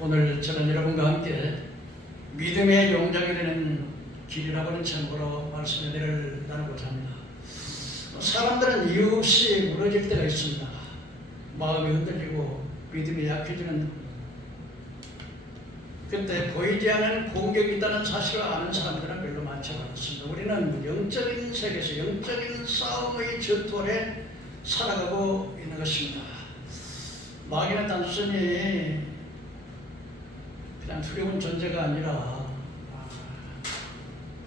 오늘 저는 여러분과 함께 믿음의 용장이 되는 길이라고 하는 제목으로 말씀의 은혜를 나누고자 합니다. 사람들은 이유 없이 무너질 때가 있습니다. 마음이 흔들리고 믿음이 약해지는 그때 보이지 않는 공격이 있다는 사실을 아는 사람들은 별로 많지 않습니다. 우리는 영적인 세계에서 영적인 싸움의 전투 아래 살아가고 있는 것입니다. 마귀는 단순히 그냥 두려운 존재가 아니라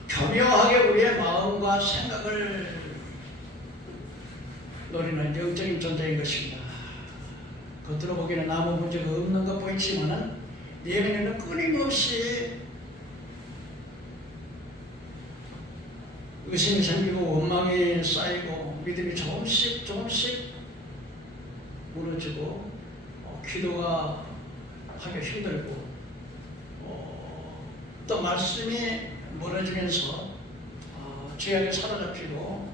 교묘하게 우리의 마음과 생각을 노리는 영적인 존재인 것입니다. 겉으로 보기에는 아무 문제가 없는 것 보이지만은 내면에는 끊임없이 의심이 생기고 원망이 쌓이고 믿음이 조금씩 무너지고 기도가 하기 힘들고 또 말씀이 멀어지면서 죄악에 사로잡히고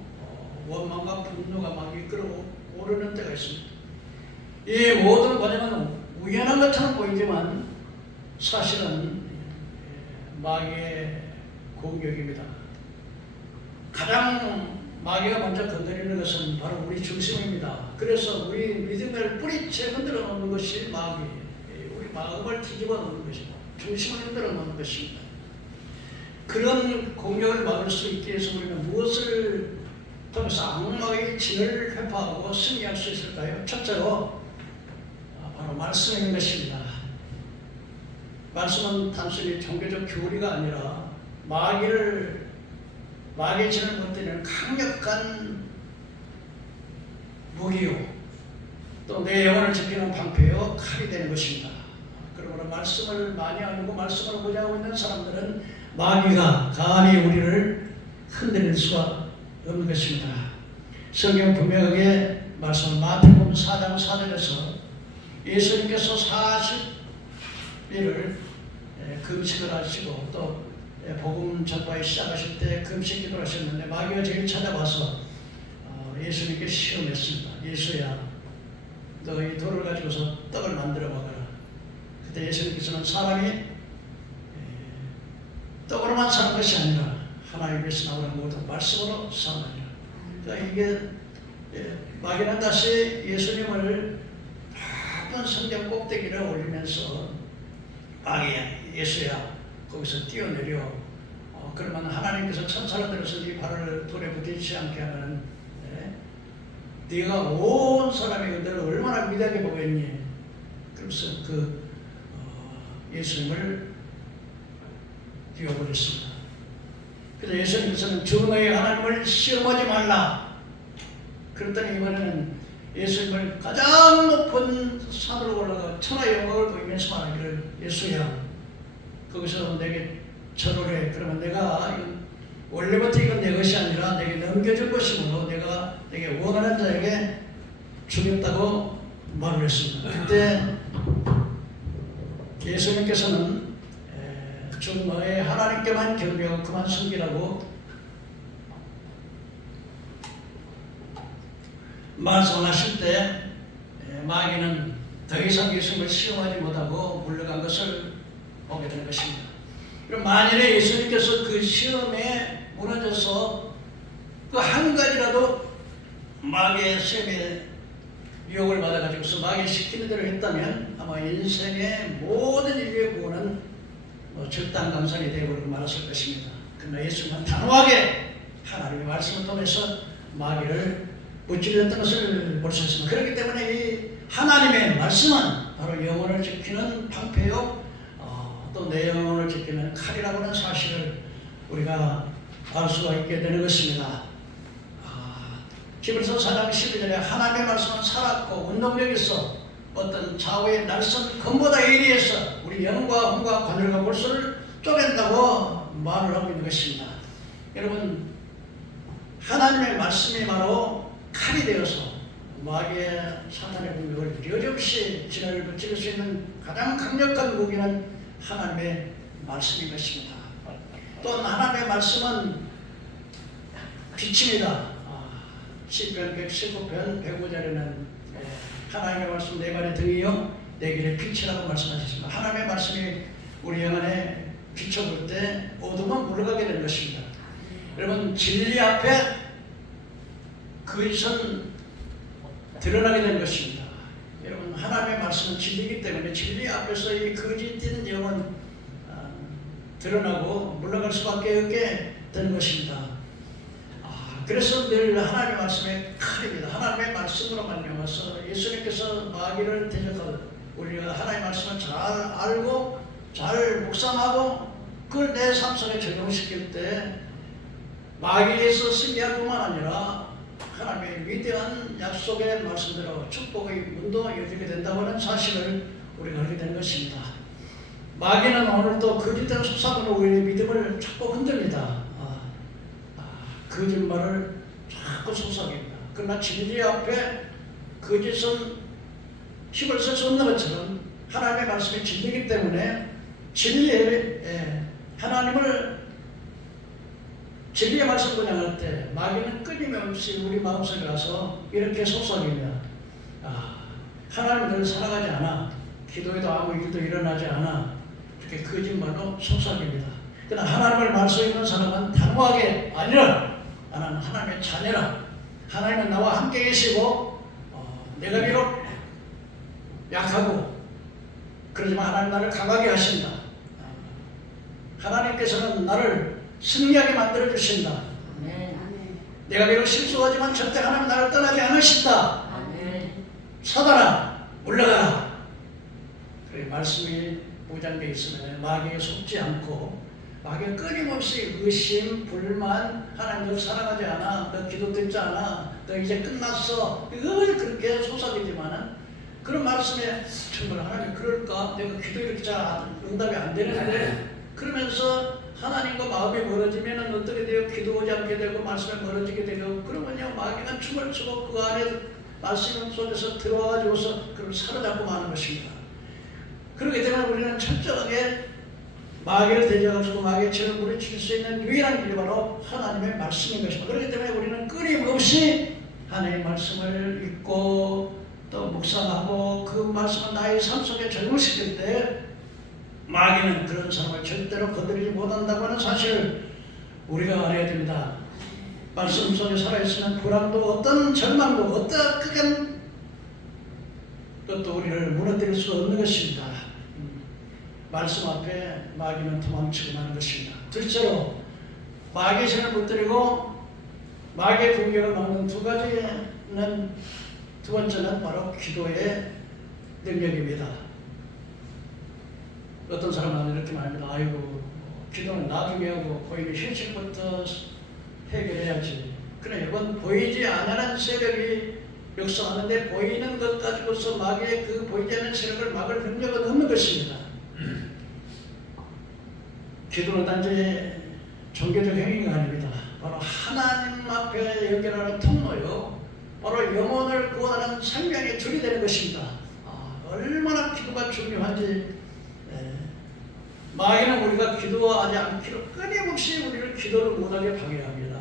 원망과 분노가 막 이끌어 오르는 때가 있습니다. 이 모든 과정은 우연한 것처럼 보이지만 사실은 마귀의 공격입니다. 가장 마귀가 먼저 건드리는 것은 바로 우리 중심입니다. 그래서 우리 믿음을 뿌리채 흔들어 놓는 것이 마귀예요. 우리 마음을 뒤집어 놓는 것입니다. 중심을 흔들어 놓는 것입니다. 그런 공격을 막을 수 있기 위해서 우리는 무엇을 통해서 악마의 진을 회파하고 승리할 수 있을까요? 첫째로 바로 말씀이 있는 것입니다. 말씀은 단순히 종교적 교리가 아니라 마귀의 진을 버티는 강력한 무기요, 또 내 영혼을 지키는 방패요, 칼이 되는 것입니다. 그러므로 말씀을 많이 알고 말씀을 보자고 있는 사람들은 마귀가 감히 우리를 흔들릴 수가 없는 것입니다. 성경 분명하게 말씀 마태복음 4장 4절에서 예수님께서 40일을 금식을 하시고 또 복음 전파에 시작하실 때 금식 기도를 하셨는데 마귀가 제일 찾아와서 예수님께 시험했습니다. 예수야, 너 이 돌을 가지고서 떡을 만들어 먹어라. 그때 예수님께서는 사람이 떡으로만 사는 것이 아니라 하나님께서 나오는 모든 말씀으로 사느니라. 그러니까 이게 마귀는 다시 예수님을 높은 성경 꼭대기를 올리면서 마귀야, 예수야, 거기서 뛰어내려. 그러면 하나님께서 천사를 들어서 네 발을 돌에 부딪히지 않게 하면 네가 온 사람이 너를 얼마나 위대하게 보겠니? 그래서 예수님을 뛰어버렸습니다. 그래서 예수님께서는 주 너의 하나님을 시험하지 말라. 그랬더니 이번에는 예수님을 가장 높은 산으로 올라가 천하의 영광을 보이면서 말하기를, 예수야, 거기서 내게 절을 해. 그러면 내가 원래부터 이건 내 것이 아니라 내게 넘겨줄 것이므로 내가 내게 원하는 자에게 주겠다고 말을 했습니다. 그때 예수님께서는 주 너의 하나님께만 경배하고 그만 섬기라고 말씀하실 때 마귀는 더 이상 예수님을 시험하지 못하고 물러간 것을 보게 되는 것입니다. 그럼 만일에 예수님께서 그 시험에 무너져서 그 한 가지라도 마귀의 시험에 유혹을 받아가지고서 마귀의 시키는 대로 했다면 아마 인생의 모든 인류의 구원은 절단감상이 되어버리고 말았을 것입니다. 그러나 예수님은 단호하게 하나님의 말씀을 통해서 마귀를 무찔렀던 것을 볼 수 있습니다. 그렇기 때문에 이 하나님의 말씀은 바로 영혼을 지키는 방패요, 또 내 영혼을 지키는 칼이라고 하는 사실을 우리가 알 수가 있게 되는 것입니다. 히브리서 4장 12절에 하나님의 말씀은 살았고 운동력 있어 어떤 좌우의 날선 검보다 예리해서 우리 영과 혼과 관절과 골수를 쪼갠다고 말을 하고 있는 것입니다. 여러분, 하나님의 말씀이 바로 칼이 되어서 마귀의 사탄의 공격을 여지없이 진을 붙일 수 있는 가장 강력한 무기는 하나님의 말씀인 것입니다. 또한 하나님의 말씀은 빛입니다. 시편 119편 105절에는 하나님의 말씀 내 발의 등이요 내길의 빛이라고 말씀하셨습니다. 하나님의 말씀이 우리 영 안에 비춰볼 때 어둠은 물러가게 될 것입니다. 여러분, 진리 앞에 거짓은 드러나게 될 것입니다. 여러분, 하나님의 말씀은 진리이기 때문에 진리 앞에서 이 거짓된 영은 드러나고 물러갈 수밖에 없게 되는 것입니다. 그래서 늘 하나님의 말씀의 칼입니다. 하나님의 말씀으로 말미암아서 예수님께서 마귀를 대적하고 우리가 하나님의 말씀을 잘 알고 잘 묵상하고 그걸 내 삶 속에 적용시킬 때 마귀에서 승리할 뿐만 아니라 하나님의 위대한 약속의 말씀대로 축복의 문도 열리게 된다고 하는 사실을 우리가 알게 된 것입니다. 마귀는 오늘도 거짓된 속삭임으로 우리의 믿음을 자꾸 흔듭니다. 거짓말을 자꾸 속삭입니다. 그러나 진리 앞에 거짓은 힘을 쓸 수 없는 것처럼 하나님의 말씀이 진리이기 때문에 진리의 말씀 분양할 때 마귀는 끊임없이 우리 마음속에 가서 이렇게 속삭입니다. 하나님을 사랑하지 않아. 기도에도 아무 일도 일어나지 않아. 이렇게 거짓말로 속삭입니다. 그러나 하나님을 말씀있는 사람은 단호하게 아니라 나는 하나님의 자녀라. 하나님은 나와 함께 계시고 내가 비록 약하고 그러지만 하나님 나를 강하게 하신다. 하나님께서는 나를 승리하게 만들어 주신다. 내가 비록 실수하지만 절대 하나님 나를 떠나지 않으신다. 사단아 올라가라. 그래 말씀이 보장되어 있으면 마귀에 속지 않고 마귀가 끊임없이 의심, 불만, 하나님 너 사랑하지 않아, 너 기도 듣지 않아, 너 이제 끝났어, 이걸 그렇게 속삭이지만은 그런 말씀에 정말 하나님 그럴까? 내가 기도 이렇게 잘 응답이 안 되는데 그러면서 하나님과 마음이 멀어지면 어떻게 돼요? 기도 오지 않게 되고 말씀에 멀어지게 되고 그러면요 마귀는 춤을 추고 그 안에 말씀 속에서 들어와가지고서 그걸 사로잡고 마는 것입니다. 그렇기 때문에 우리는 철저하게 마귀를 대적하고 마귀의 죄를 물리칠 수 있는 유일한 길이 바로 하나님의 말씀인 것입니다. 그렇기 때문에 우리는 끊임없이 하나님의 말씀을 읽고 또 묵상하고 그 말씀을 나의 삶 속에 적용시킬 때 마귀는 그런 사람을 절대로 건드리지 못한다고 하는 사실을 우리가 알아야 됩니다. 말씀 속에 살아있으면 불안도 어떤 절망도 어떤 것도 우리를 무너뜨릴 수 없는 것입니다. 말씀 앞에 마귀는 도망치고 마는 것입니다. 둘째로 마귀의 신을 붙들고 마귀의 공격을 막는 두 번째는 바로 기도의 능력입니다. 어떤 사람은 이렇게 말합니다. 아이고 기도는 나중에 하고 보이는 현실부터 해결해야지. 그러나 여러분 보이지 않는 세력이 역사하는데 보이는 것 가지고서 마귀의 그 보이지 않는 세력을 막을 능력은 없는 것입니다. 기도는 단지 종교적 행위가 아닙니다. 바로 하나님 앞에 연결하는 통로요. 바로 영혼을 구원하는 생명의 줄이 되는 것입니다. 얼마나 기도가 중요한지 마귀는 우리가 기도하지 않기로 끊임없이 우리를 기도를 못하게 방해합니다.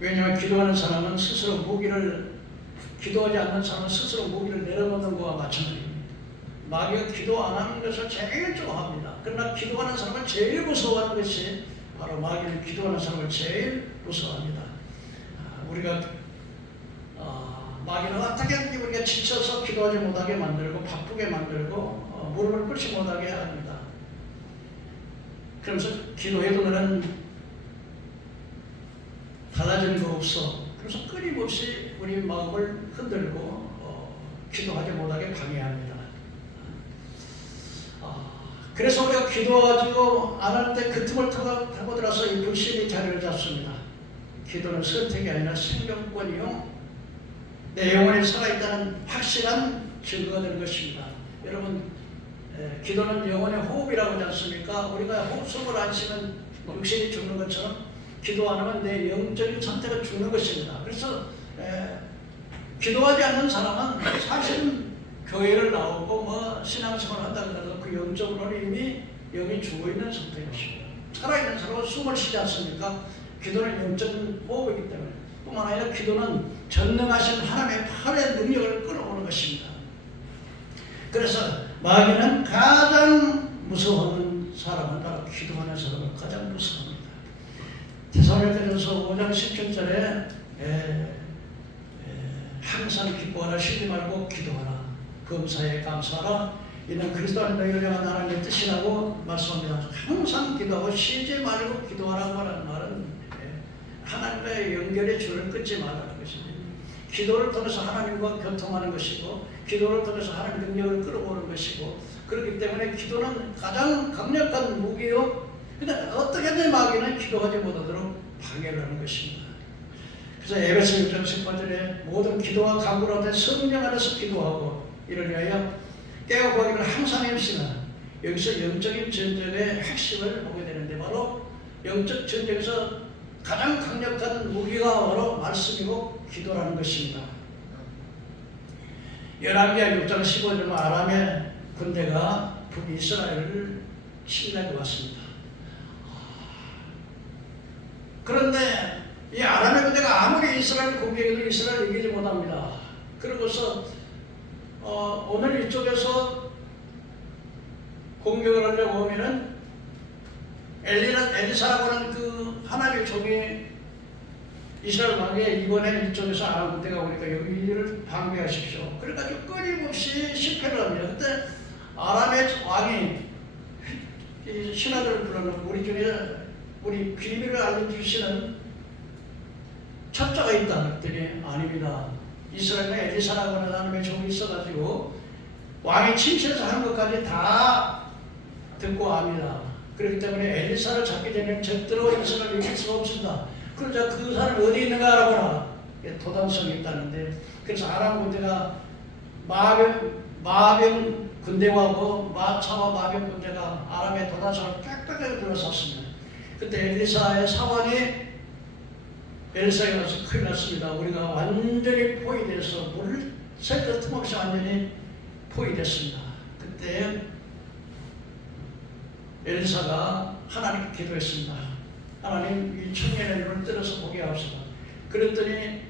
왜냐하면 기도하는 사람은 스스로 기도하지 않는 사람은 스스로 무기를 내려놓는 것과 마찬가지입니다. 마귀가 기도 안 하는 것을 제일 좋아합니다. 그러나 기도하는 사람을 제일 무서워하는 것이 바로 마귀는 기도하는 사람을 제일 무서워합니다. 우리가 마귀는 어떻게든지 우리가 지쳐서 기도하지 못하게 만들고 바쁘게 만들고 무릎을 꿇지 못하게 합니다. 그러면서 기도해도 너는 달라지는 거 없어. 그래서 끊임없이 우리 마음을 흔들고 기도하지 못하게 방해합니다. 그래서 우리가 기도하지고 안 할 때 그 틈을 타고 들어서 이 불신이 자리를 잡습니다. 기도는 선택이 아니라 생명권이요. 내 영혼이 살아있다는 확실한 증거가 될 것입니다. 여러분, 기도는 영혼의 호흡이라고 하지 않습니까? 우리가 호흡을 안 쉬면 육신이 죽는 것처럼 기도 안 하면 내 영적인 상태가 죽는 것입니다. 그래서 기도하지 않는 사람은 사실은 교회를 나오고 신앙생활을 한다 그래도 그 영적으로는 이미 영이 죽어있는 상태인 것입니다. 살아있는 사람은 숨을 쉬지 않습니까? 기도는 영적인 호흡이기 때문에 뿐만 아니라 기도는 전능하신 하나님의 팔의 능력을 끌어오는 것입니다. 그래서 마귀는 가장 무서워하는 사람은 바로 기도하는 사람을 가장 무서워합니다. 데살로니가전서 5장 17절에 항상 기뻐하라, 쉬지 말고 기도하라, 범사에 감사하라, 이는 그리스도 안에 너희를 향한 하나님의 뜻이라고 말씀합니다. 항상 기도하고 쉬지 말고 기도하라고 하는 말은 하나님과의 연결의 줄을 끊지 말라는 것입니다. 기도를 통해서 하나님과 교통하는 것이고, 기도를 통해서 하나님의 능력을 끌어오는 것이고, 그렇기 때문에 기도는 가장 강력한 무기요. 근데 어떻게든 마귀는 기도하지 못하도록 방해를 하는 것입니다. 그래서 에베소 6장 18절에 모든 기도와 간구를 하되 성령 안에서 기도하고 이를 위하여 깨어 구하기를 항상 힘쓰나, 여기서 영적인 전쟁의 핵심을 보게 되는데, 바로 영적 전쟁에서 가장 강력한 무기가 바로 말씀이고 기도라는 것입니다. 열왕기하 6장 15절에 아람의 군대가 북이스라엘을 침략해 왔습니다. 그런데 이 아람의 군대가 아무리 이스라엘 공격해도 이스라엘을 이기지 못합니다. 그러고서 오늘 이쪽에서 공격을 하려고 하면은 엘리사라고 하는 그 하나님의 종이 이스라엘 왕에 이번에 이쪽에서 아람 군대가 오니까 여기를 방비하십시오. 그래가지고 끊임없이 실패를 합니다. 그때 아람의 왕이 신하들을 불러놓고 우리 중에 우리 비밀을 알려주시는 첩자가 있다 그랬더니 아닙니다. 이스라엘에 엘리사라고 하는 하나님의 종이 있어가지고 왕이 침실에서 하는 것까지 다 듣고 압니다. 그렇기 때문에 엘리사를 잡기 전에 절대로 엘리사를 이길 수가 없습니다. 그러자 그 사람이 어디 있는가 알아보라. 도담성이 있다는데, 그래서 아람 군대가 마병 군대하고 마차와 마병 군대가 아람의 도담성을 빽빽하게 둘러쌌습니다. 그때 엘리사의 사관이 엘리사에게 와서 큰일 났습니다. 우리가 완전히 포위돼서 물을 셀 틈 없이 완전히 포위됐습니다. 그때 엘리사가 하나님께 기도했습니다. 하나님, 이 청년의 눈을 뜰어서 보게 하옵소서. 그랬더니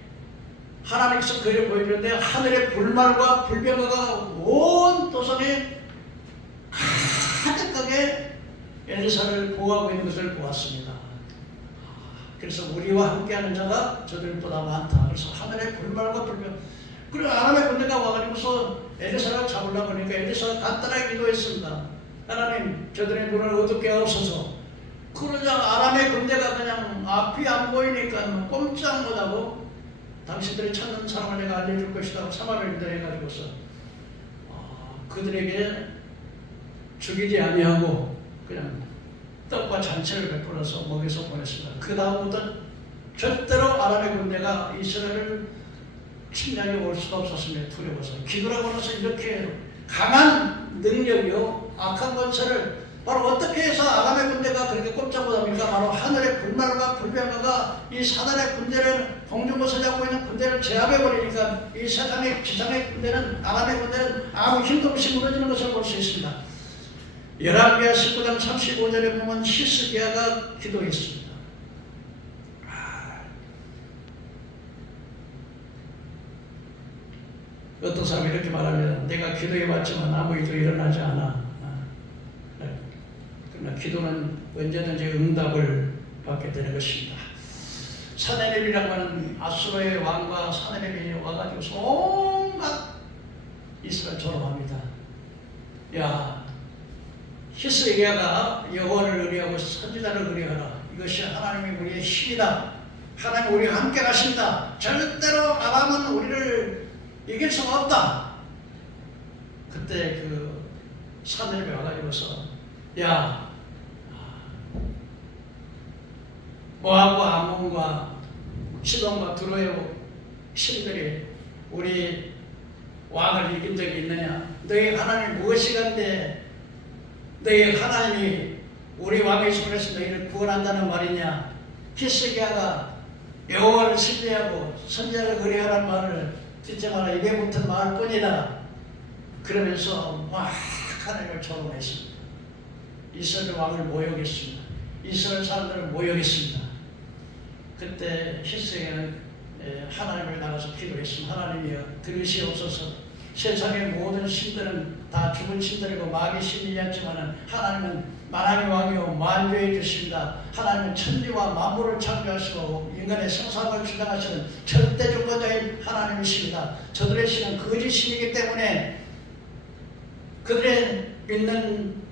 하나님께서 그를 보여주는데 하늘의 불말과 불병거가 온 도성에 가득하게 엘리사를 보호하고 있는 것을 보았습니다. 그래서 우리와 함께하는 자가 저들보다 많다. 그래서 하늘의 불말과 불병. 그리고 아람의 군대가 와가지고서 엘리사를 잡으려고 하니까 엘리사가 간단하게 기도했습니다. 하나님, 저들의 눈을 어둡게 하옵소서. 그러자 아람의 군대가 그냥 앞이 안 보이니까 꼼짝 못하고 당신들이 찾는 사람을 내가 알려줄 것이다. 사마를 인도해가지고서 그들에게 죽이지 아니하고 그냥 떡과 잔치를 베풀어서 먹여서 보냈습니다. 그 다음부터 절대로 아람의 군대가 이스라엘을 침략해 올 수가 없었습니다. 두려워서. 기도라고 해서 이렇게 강한 능력이요, 악한 권세를 바로 어떻게 해서 아람의 군대가 그렇게 꼼짝 못합니까? 바로 하늘의 불말과 불병거가 이 사단의 군대를, 공중것을 잡고 있는 군대를 제압해버리니까 이 세상의 지상의 군대는, 아람의 군대는 아무 힘도 없이 무너지는 것을 볼 수 있습니다. 열왕기하 19장 35절에 보면 히스기야가 기도했습니다. 어떤 사람이 이렇게 말합니다. 내가 기도해봤지만 아무 일도 일어나지 않아. 그러나 기도는 언제든지 응답을 받게 되는 것입니다. 사네립이라고 하는 아수르의 왕과 사네립이 와가지고 온갖 이스라엘 조롱합니다. 야, 히스기야가 여호와를 의뢰하고 선지자를 의뢰하라. 이것이 하나님이 우리의 힘이다. 하나님 우리와 함께 가신다. 절대로 아람은 우리를 이길 수가 없다. 그때 그 사내립이 와가지고서 야, 모압과 암몬과 시돈과 두로의 신들이 우리 왕을 이긴 적이 있느냐? 너희 하나님이 무엇이간데 너희 하나님이 우리 왕의 손에서 너희를 구원한다는 말이냐? 히스기야가 여호와를 신뢰하고 선지자를 의뢰하라는 말을 듣지 마라. 입에 붙은 말 뿐이다. 그러면서 막 하나님을 조롱했습니다. 이스라엘 왕을 모욕했습니다. 이스라엘 사람들을 모욕했습니다. 그때 히스기야는 하나님을 나가서 기도했습니다. 하나님이여 들으시옵소서. 세상의 모든 신들은 다 죽은 신들이고 마귀 신이었지만 하나님은 만왕의 왕이요 만주해 주십니다. 하나님은 천지와 만물을 창조하시고 인간의 생사를 주장하시는 절대 주권자인 하나님이십니다. 저들의 신은 거짓 신이기 때문에 그들의 믿는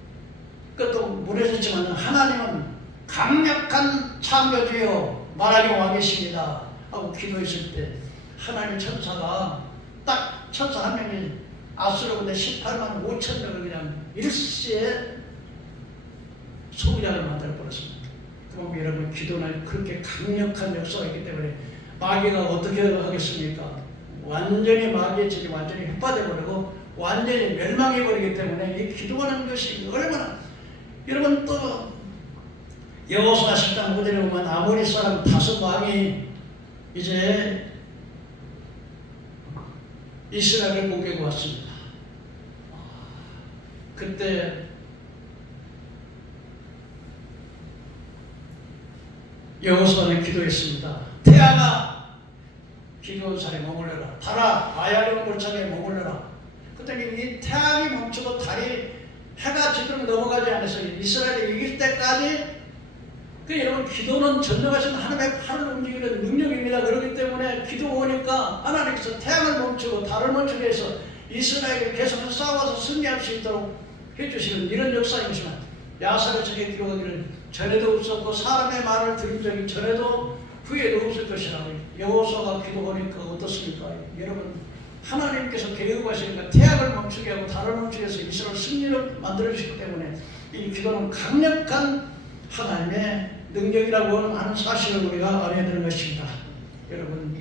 것도 무너졌지만 하나님은 강력한 창조주요 만왕의 왕이십니다 하고 기도했을 때 하나님의 천사가 딱 천사 한 명이 아수르 군대 18만 5천 명을 그냥 일시에 소비자를 만들어 버렸습니다. 그럼 여러분 기도는 그렇게 강력한 역사가 있기 때문에 마귀가 어떻게 하겠습니까? 완전히 마귀의 질이 완전히 흑화되어 버리고 완전히 멸망해 버리기 때문에 이 기도하는 것이 얼마나 여러분 또 여호수아 10장 5절에 보면 아모리 사람 다섯 왕이 이제 이스라엘을 공격해 왔습니다. 그때 여호수아는 기도했습니다. 태양아 기드온 산에 머물러라. 달아 아얄론 골짜기에 머물러라. 그때 이 태양이 멈추고 달이 해가 지금 넘어가지 않아서 이스라엘이 이길 때까지 여러분 기도는 전능하신 하나님의 팔을 움직이는 능력입니다. 그렇기 때문에 기도 오니까 하나님께서 태양을 멈추고 달을 멈추게 해서 이스라엘이 계속 싸워서 승리할 수 있도록 해주시는 이런 역사인 것이지만 야사를 저게 기록하기를 전에도 없었고 사람의 말을 들은 적이 전에도 후에도 없을 것이라고 여호수아가 기도하니까 어떻습니까? 여러분 하나님께서 계획하시니까 태양을 멈추게 하고 달을 멈추게 해서 이스라엘 승리를 만들어주시기 때문에 이 기도는 강력한 하나님의 능력이라고 하는 사실을 우리가 알아야 되는 것입니다. 여러분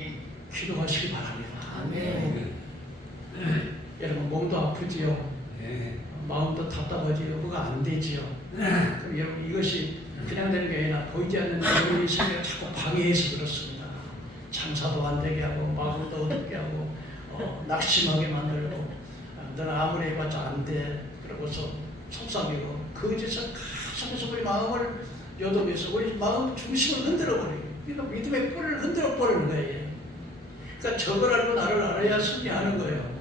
기도하시기 바랍니다. 아멘. 여러분 몸도 아프지요. 마음도 답답하지요. 그거 안 되지요. 그럼 여러분 이것이 그냥 되는 게 아니라 보이지 않는 우리 생각을 자꾸 방해해서 그렇습니다. 장사도 안 되게 하고 마음도 어둡게 하고 낙심하게 만들고 너는 아무리 해봤자 안 돼. 그러고서 속삭이고 그 짓을 계속해서 우리 마음을 요동해서 우리 마음 중심을 흔들어버려요. 그러니까 믿음의 뿌리를 흔들어버리는 거예요. 그러니까 저걸 알고 나를 알아야 승리하는 거예요.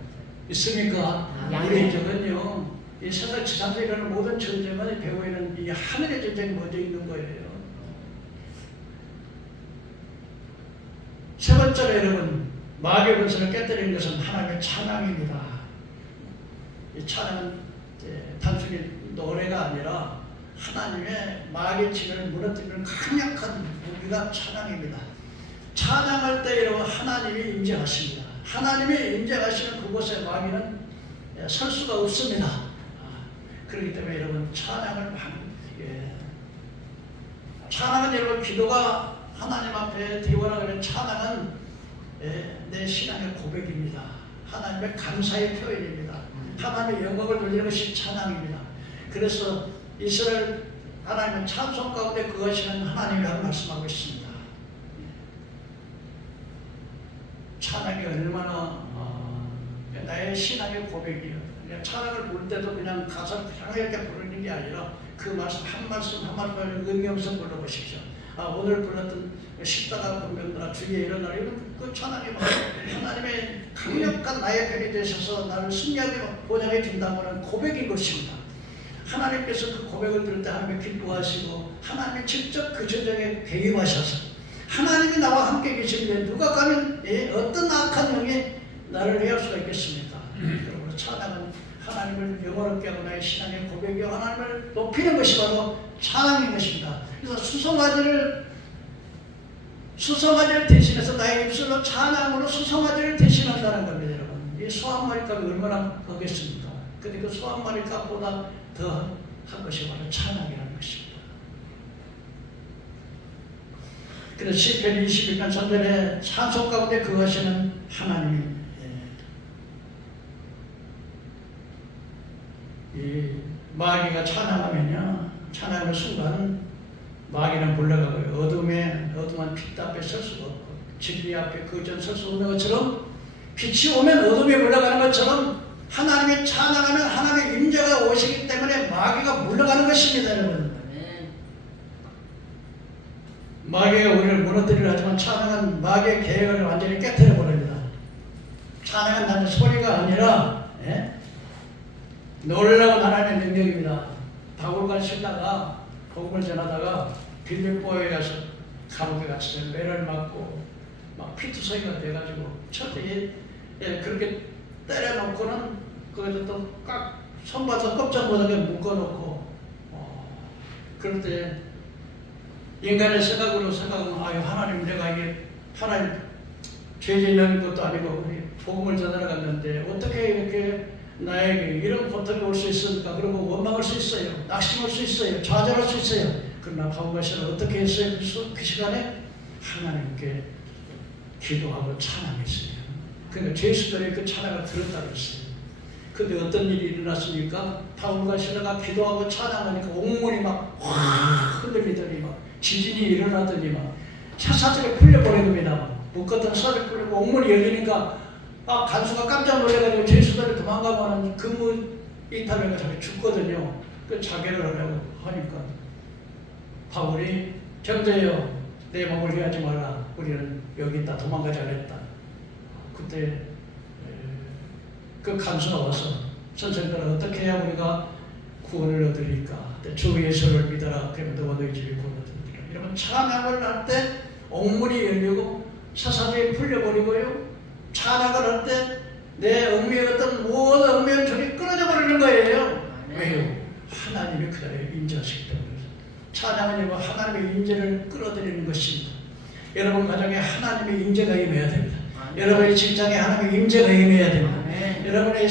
있습니까? 우리 인정은요. 이 세상 지상에 일어나는 모든 전쟁은 배후에는 이 하늘의 전쟁이 먼저 있는 거예요. 세 번째로 여러분 마귀의 권세를 깨뜨리는 것은 하나님의 찬양입니다. 이 찬양은 단순히 노래가 아니라 하나님의 마귀의 진을 무너뜨리는 강력한 무기가 찬양입니다. 찬양할 때 여러분 하나님이 임재하십니다. 하나님이 임재하시는 그곳에 마귀는 설 수가 없습니다. 그렇기 때문에 여러분 찬양은 여러분 기도가 하나님 앞에 대화를 하는 찬양은 내 신앙의 고백입니다. 하나님의 감사의 표현입니다. 하나님의 영광을 돌리는 것이 찬양입니다. 그래서 이스라엘 하나님은 찬송 가운데 거하시는 하나님이라고 말씀하고 있습니다. 찬양이 얼마나 나의 신앙의 고백이에요. 찬양을 부를 때도 그냥 가사를 그냥 이렇게 부르는 게 아니라 그 말씀 한 말씀 한 말씀을 의미하면서 불러보십시오. 오늘 불렀던 십자가 분명들아 주의 일어나라 이런 그 찬양이 바로 하나님의 강력한 나의 편이 되셔서 나를 승리하게 보장해 준다는 고백인 것입니다. 하나님께서 그 고백을 들을 때 하나님이 기뻐하시고 하나님이 직접 그 전쟁에 개입하셔서 하나님이 나와 함께 계시는데 누가 가면 어떤 악한 영이 나를 해할 수가 있겠습니까? 그러므로 찬양은 하나님을 영원롭게 하고 나의 신앙의 고백이요 하나님을 높이는 것이 바로 찬양인 것입니다. 그래서 수송아지를 대신해서 나의 입술로 찬양으로 수송아지를 대신한다는 겁니다. 여러분 이 소 한 마리 값이 얼마나 하겠습니까? 근데 그 소 한 마리 값보다 더 한 것이 바로 찬양이라는 것입니다. 그래서 시편 21편 3절에 찬송 가운데 거하시는 하나님 이 마귀가 찬양하면요 찬양하는 순간 마귀는 물러가고요 어둠은 빛 앞에 설 수가 없고 진리 앞에 거전 설 수 없는 것처럼 빛이 오면 어둠이 물러가는 것처럼 하나님이 찬양하면 하나님의 임재가 오시기 때문에 마귀가 물러가는 것입니다. 여러분 마귀가 우리를 무너뜨리려 하지만 찬양은 마귀의 계획을 완전히 깨뜨려 버립니다. 찬양은 단지 소리가 아니라 놀라운 하나님의 능력입니다. 바울과 실다가 복음을 전하다가 빌립보에 가서 감옥에 갇혀서 매를 맞고 막 피투성이가 돼가지고 첫째 그렇게 때려놓고는 거기서 또 꽉 손봐서 껍질 못하게 묶어놓고 그럴 때 인간의 생각으로 생각하면 아유 하나님 내가 이게 하나님 죄 짓는 것도 아니고 우리 복음을 전하러 갔는데 어떻게 이렇게 나에게 이런 고통이 올 수 있습니까? 그리고 원망할 수 있어요. 낙심할 수 있어요. 좌절할 수 있어요. 그러나 바울과 실은 어떻게 했어요? 그 시간에 하나님께 기도하고 찬양했어요. 그러니까 제수들의 그 찬양을 들었다고 했어요. 근데 어떤 일이 일어났습니까? 바울과 실라가 기도하고 찬양하니까 옥문이 막 확 흔들리더니 막 지진이 일어나더니 막 샤사들이 풀려버립니다. 묶었던 썰을 풀리고 옥문이 열리니까 간수가 깜짝 놀래가지고 제수들이 도망가면 근무 이탈해가 자기 죽거든요. 그 자결을 하려고 하니까 바울이 형제여 내 몸을 해하지 말라. 우리는 여기 있다. 도망가지 않았다. 그때 그 간수가 와서 선생님들 어떻게 해야 우리가 구원을 얻으리까? 주 예수를 믿어라. 그러면 너와 너희 집이 구원을 얻으리라. 이러면 찬양을 할 때 옥문이 열리고 사사들이 풀려버리고요. 찬양을 할 때 내 얽매여 어떤 모든 얽매인 종이 끊어져 버리는 거예요. 왜요? 하나님이 그 자리에 임재하시기 때문에. 찬양은 하나님의 임재를 끌어들이는 것입니다. 여러분 가정에 하나님의 임재가 임해야 됩니다. 여러분의 직장에 하나님의 임재가 임해야 됩니다. 여러분의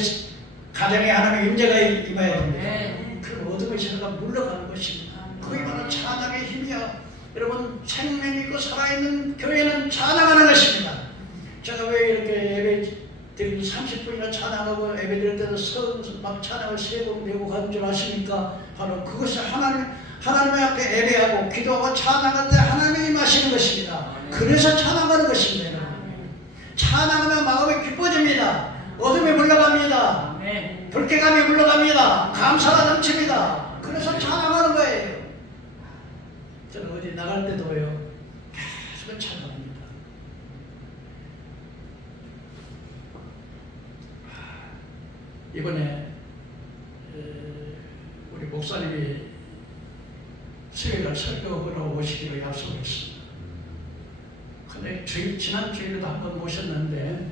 가정에 하나님의 임재가 임해야 됩니다. 그 어둠의 세계가 물러가는 것입니다. 그게 바로 찬양의 힘이야. 여러분 생명 있고 살아있는 교회는 찬양하는 것입니다. 제가 왜 이렇게 예배 드리고 30분이나 찬양하고 예배 드릴 때도 막 찬양을 3번 내고 가는 줄 아십니까? 바로 그것이 하나님의 앞에 예배하고 기도하고 찬양할 때 하나님이 임하시는 것입니다. 그래서 찬양하는 것입니다. 여러분. 찬양하면 마음이 기뻐집니다. 어둠이 물러갑니다. 불쾌감이 물러갑니다. 감사가 넘칩니다. 그래서 찬양하는 거예요. 저는 어디 나갈 때도요 계속 찬양합니다. 이번에 우리 목사님이 수요일날 설교하러 오시기로 약속했습니다. 근데 지난 주일에도 한번 모셨는데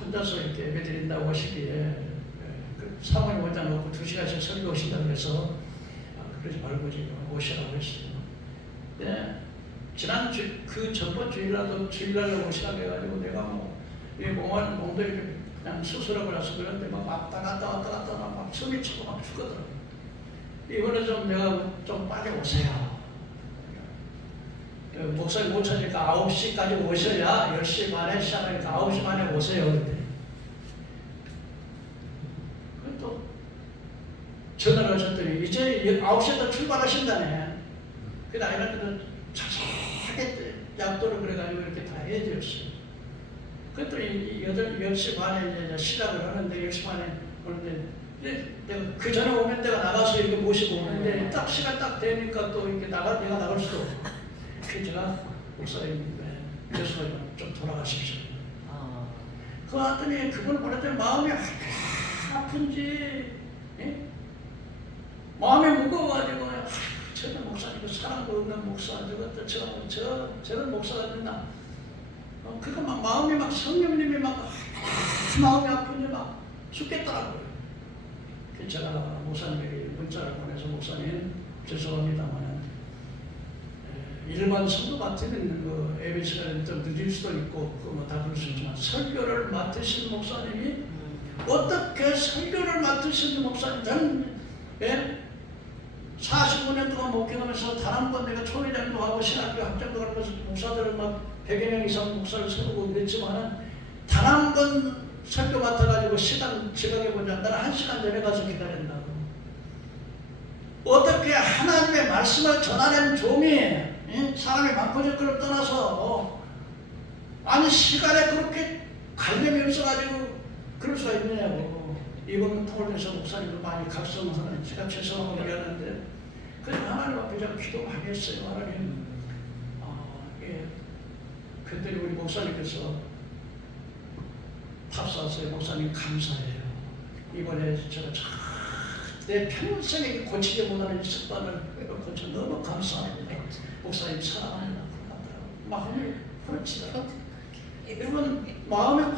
혼자서 이렇게 예배 드린다고 하시기에 그 사모님 혼자 놓고 2시간씩 설교 오신다고 해서 그러지 말고 지금 오시라고 했어요. 네. 지난 그 전번 주일날도 주일날로 오시라고 해가지고 내가 이 몸들이 그냥 수술하고 나서 그런데 막 왔다 갔다 막 숨이 차고 막 죽거든요. 이번에 좀 내가 좀 빨리 오세요. 목사님 못 찾으니까 9시까지 오셔야 10시 반에 시작하니까 9시 반에 오세요. 또 전화를 하셨더니 이제 9시에 출발하신다네. 그 나이가 자세하게 약도를 그래가지고 이렇게 다 해드렸어요. 그랬더니 10시 반에 이제 시작을 하는데 10시 반에 오는데 내가 그 전에 오면 내가 나가서 이렇게 모시고 오는데 딱 시간 딱 되니까 또 이렇게 내가 나갈 수도 없고 그래서 제가 목사님 교수가 좀 돌아가십시오. 그거 왔더니 그걸 보냈더니 마음이 아픈지 마음이 무거워가지고 저는 목사님 사랑도 없는 목사 저런 목사가 됐나 그거 막 마음이 막 성령님이 막 마음이 아픈지 막 죽겠더라고요. 그래서 제가 목사님에게 문자를 보내서 목사님 죄송합니다만 일반 성도 맡으면 그 예배 시간이 좀 늦을 수도 있고 다 그럴 수 있지만 설교를 맡으신 목사님이 어떻게 설교를 맡으신 목사님 저는 45년 동안 목회하면서 단 한 번 내가 초회장도 하고 신학교 학장도 하면서 목사들을 막 100여 명 이상 목사를 세우고 그랬지만은 단 한 번 설교 맡아가지고 시간 지각해보자. 나는 1시간 전에 가서 기다린다고. 어떻게 하나님의 말씀을 전하는 종이 사람이 많고 적고를 떠나서 아니 시간에 그렇게 갈등이 없어가지고 그럴 수가 있느냐고. 이번 통을해서 목사님도 많이 각성하는 제가 죄송하고 그러는데 그래서 하나님 앞에 제가 기도 많이 했어요. 하나님 그랬더니 우리 목사님께서 탑사왔어요. 목사님 감사해요. 이번에 제가 내 평생에 고치지 못하는 습관을 고쳐 너무 감사합니다. 목사님 사랑합니다. 마음이 그렇지다. 여러분 마음에 확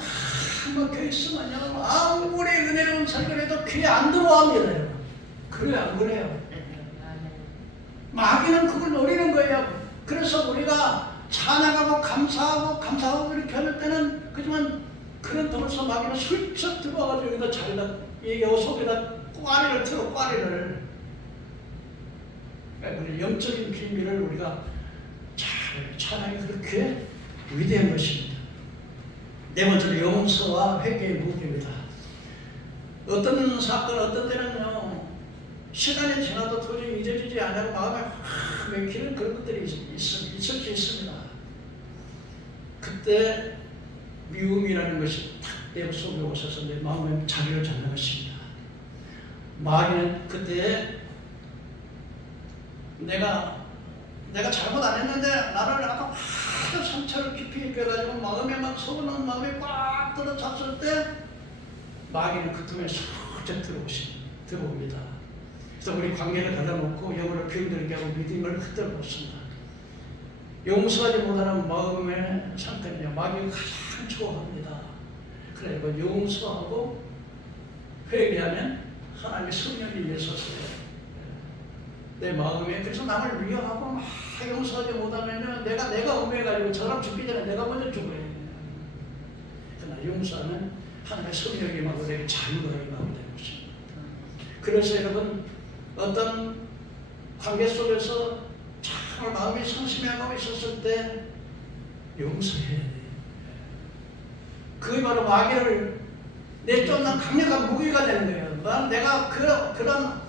막혀 있으면요 아무리 은혜로운 설교를 해도 귀에 안 들어옵니다. 여러분. 그래요 안 그래요? 마귀는 그걸 노리는 거예요. 그래서 우리가 찬양하고 감사하고 이렇게 할 때는 그지만 그런 덤에서 마귀는 슬쩍 들어와가지고 여기다 자기다 이 속에다 꽈리를 틀어 꽈리를. 우리 영적인 비밀을 우리가 잘 찬양이 그렇게 위대한 것입니다. 네 번째로 용서와 회개의 무기입니다. 어떤 사건 어떤 때는요 시간이 지나도 도저히 잊어지지 않고 마음에 확 맥히는 그런 것들이 있을 수 있습니다. 그때 미움이라는 것이 탁 내 속에 오셔서 내 마음에 자리를 잡는 것입니다. 마귀는 그때 내가 잘못 안 했는데 나를 아까 아주 상처를 깊이 입혀가지고 마음에 막 서운한 마음이 꽉 들어찼을 때 마귀는 그 틈에 슬쩍 들어옵니다. 그래서 우리 관계를 가다놓고 영으로 병들게 하고 믿음을 흔들어 놓습니다. 용서하지 못하는 마음의 상태는요 마귀가 가장 좋아합니다. 그러니까 용서하고 회개하면 하나님의 성령이 임해서요 내 마음에 그래서 남을 미워하고 막 용서하지 못하면 내가 음해가지고 저랑 죽기 전에 내가 먼저 죽어요. 그러나 용서하면 하나님의 성령이 임하고 내게 자유가 임하게 되는 것입니다. 그래서 여러분 어떤 관계 속에서 정말 마음이 상심해가고 있었을 때 용서해야 돼요. 그게 바로 마귀를 내쫓는 강력한 무기가 되는 거예요. 내가 그런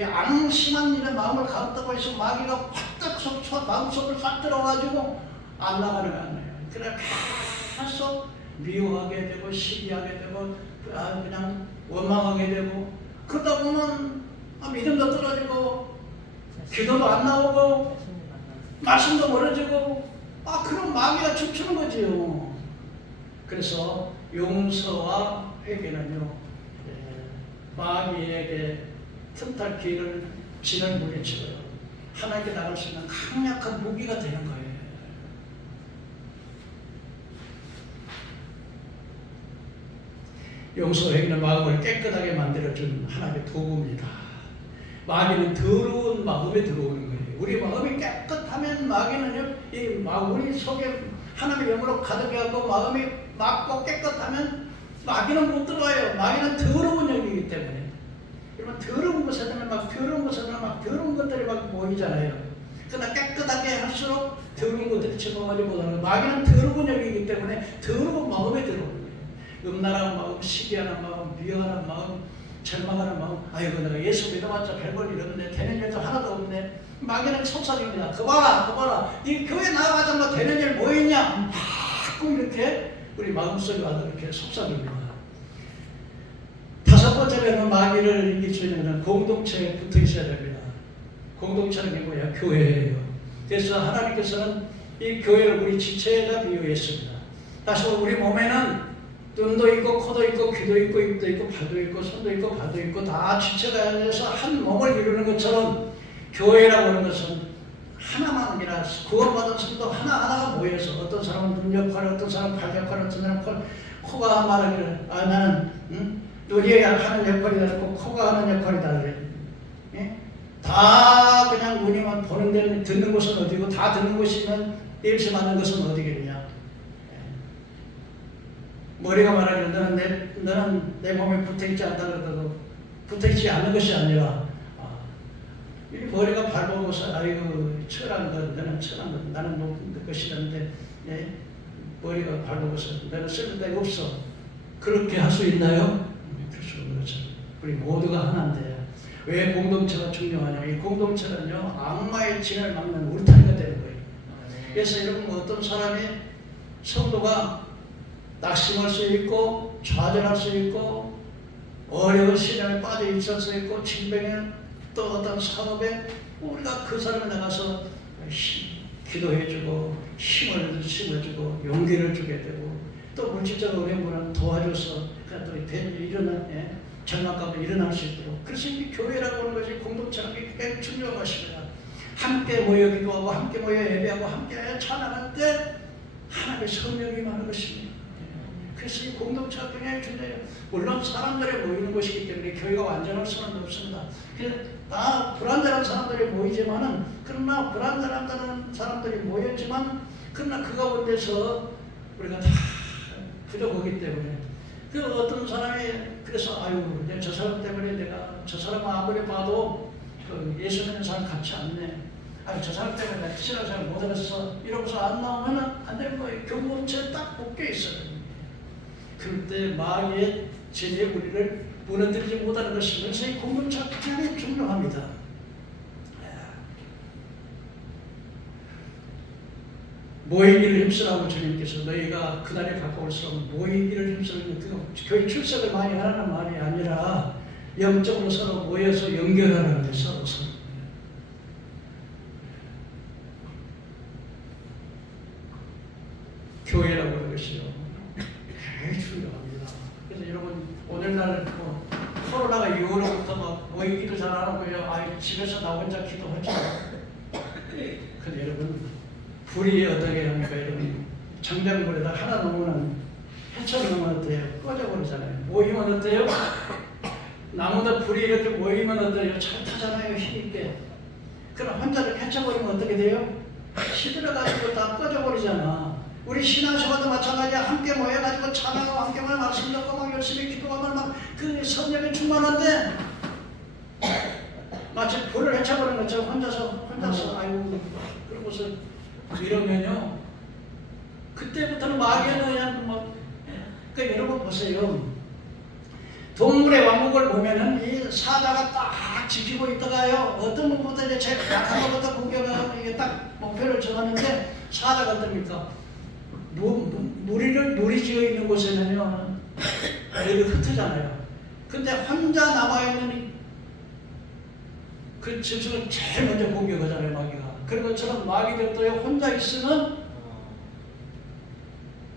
앙심한 일에 마음을 가졌다고 해서 마귀가 확 마음속을 싹 들어가지고 안 나가는 거 아니에요. 그래 계속 미워하게 되고 시기하게 되고 그냥 원망하게 되고 그러다 보면 믿음도 떨어지고 기도도 안 나오고 말씀도 멀어지고 그런 마귀가 춤추는 거지요. 그래서 용서와 회개는요 마귀에게 틈탈 기회를 진을 물리치고요 하나님께 나갈 수 있는 강력한 무기가 되는 거예요. 용서 회개는 마음을 깨끗하게 만들어준 하나님의 도구입니다. 마귀는 더러운 마음에 들어오는 거예요. 우리 마음이 깨끗하면 마귀는요 우리 속에 하나님의 영으로 가득해갖고 마음이 맑고 깨끗하면 마귀는 못 들어와요. 마귀는 더러운 영이기 때문에. 여러분 더러운 곳에는 막 더러운 것들이 막 모이잖아요. 그러나 깨끗하게 할수록 더러운 것들이 집어가지 못하는 거예요. 마귀는 더러운 영이기 때문에 더러운 마음에 들어오는 거예요. 음란한 마음, 시기하는 마음, 미워하는 마음, 절망하는 마음. 아이고 내가 예수 믿어봤자 별걸 이러는데 되는 일도 하나도 없네. 마귀는 속삭입니다. 그봐라 네 교회 나가자마자 되는 일 뭐 있냐 자꾸 이렇게 우리 마음속에 와서 이렇게 속삭입니다. 다섯 번째로는 마귀를 이길 수 있는 공동체에 붙어 있어야 됩니다. 공동체는 뭐야? 교회예요. 그래서 하나님께서는 이 교회를 우리 지체에다 비유했습니다. 다시 우리 몸에는 눈도 있고 코도 있고 귀도 있고 입도 있고 발도 있고 손도 있고 발도 있고 다 지체가 돼서 한 몸을 이루는 것처럼 교회라고 하는 것은 하나만이라 구원받은 성도 하나하나가 모여서 어떤 사람은 눈 역할, 어떤 사람은 발 역할, 어떤 사람은 코가 말하기를 나는 눈이 하는 역할이 다르고 코가 하는 역할이 다르래. 예? 다 그냥 눈이만 보는 데는 듣는 곳은 어디고 다 듣는 곳이면 일심하는 것은 어디겠냐. 머리가 말하기를 너는 내 몸에 붙어있지 않다 그러더라도 붙어있지 않는 것이 아니라 이 머리가 밟아서 아이고 철한 것 너는 철한 것 나는 높은 것이라는데 예? 머리가 밟아서 너는 쓸데가 없어. 그렇게 할 수 있나요? 그럴 수 없는 거죠. 우리 모두가 하나인데 왜 공동체가 중요하냐. 이 공동체는요 악마의 진을 막는 울타리가 되는 거예요. 그래서 여러분 어떤 사람이 성도가 낙심할 수 있고 좌절할 수 있고 어려운 시련에 빠져 있을 수 있고 질병에 또 어떤 사업에 우리가 그 사람에 나가서 기도해주고 힘을 심어주고 용기를 주게 되고 또 물질적으로 어려운 분은 도와줘서 또 일어나 장난감도 일어날 수 있도록. 그래서 이 교회라고 하는 것이 공동체라는 게 굉장히 중요한 것입니다. 함께 모여 기도하고 함께 모여 예배하고 함께 찬양할 때 하나님의 성령이 임하는 것입니다. 그래서 이 공동체가 굉장히 중요해요. 물론 사람들이 모이는 것이기 때문에 교회가 완전할 수는 없습니다. 다 불완전한 사람들이 모이지만은, 그러나 불완전한 사람들이 모였지만 그러나 그 가운데서 우리가 다 부족하기 때문에 그 어떤 사람이 그래서 아유 저 사람 때문에 내가 저 사람 아무리 봐도 그 예수 믿는 사람 같지 않네. 아유 저 사람 때문에 내가 신앙생활 못하겠어. 이러면서 안 나오면 안 되는 거예요. 교무체에 딱 묶여 있어요. 그럴 때 마귀의 죄의 우리를 무너뜨리지 못하는 것이면서 이 공동체가 굉장히 중요합니다. 모이기를 힘쓰라고 주님께서 너희가 그날에 가까울수록 모이기를 힘쓰는 교회 출석을 많이 하라는 말이 아니라 영적으로 서로 모여서 연결하는 데 서로 교회라고 하는 것이요 굉장히 중요합니다. 그래서 여러분 오늘날 코로나가 이후로부터 막 모이기도 잘 안 하고요. 집에서 나 혼자 기도하죠. 근데 여러분 불이 어떻게 합니까? 여러분 정장불에다 하나 놓으면 헤쳐놓으면 어때요? 꺼져버리잖아요. 모이면 어때요? 나무다 불이 이렇게 모이면 어때요? 잘 타잖아요. 힘있게. 그럼 혼자 이렇게 헤쳐버리면 어떻게 돼요? 시들어가지고 다 꺼져버리잖아. 우리 신앙생활도 마찬가지야. 함께 모여가지고 찬양하고 함께 말씀 듣고 막 열심히 기도하면 막 그 성령이 충만한데 마치 불을 헤쳐버리는 것처럼 혼자서 아이고 그러고서 이러면요 그때부터는 마귀는 그냥 그러니까 여러분 보세요. 동물의 왕국을 보면은 이 사자가 딱 지키고 있다가요 어떤 분부터 이제 제일 약한 것부터 공격하고 이게 딱 목표를 정하는데 사자가 어떻습니까? 물이 지어 있는 곳에는요 여기 흩어잖아요. 근데 혼자 남아있는 그 짐승을 제일 먼저 공격하잖아요 마귀가. 그런 것처럼 마귀들도 혼자 있으면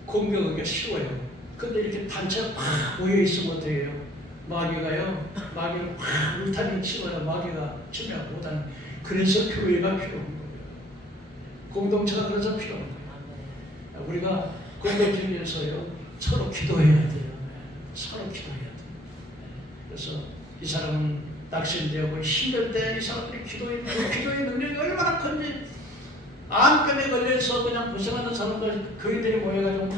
공격하기가 쉬워요. 근데 이렇게 단체가 팍 모여있으면 어때요? 마귀를 팍 울타리 치고요. 마귀가 침략 못하는. 그래서 교회가 필요한 거예요. 공동체가 그래서 필요한 거예요. 우리가 공동체에 위해서요 서로 기도해야 돼요. 서로 기도해야 돼요. 그래서 이 사람은 낙심되고 힘들 때 이 사람들이 기도의 능력이 얼마나 큰지 암병에 걸려서 그냥 고생하는 사람들 교인들이 모여가지고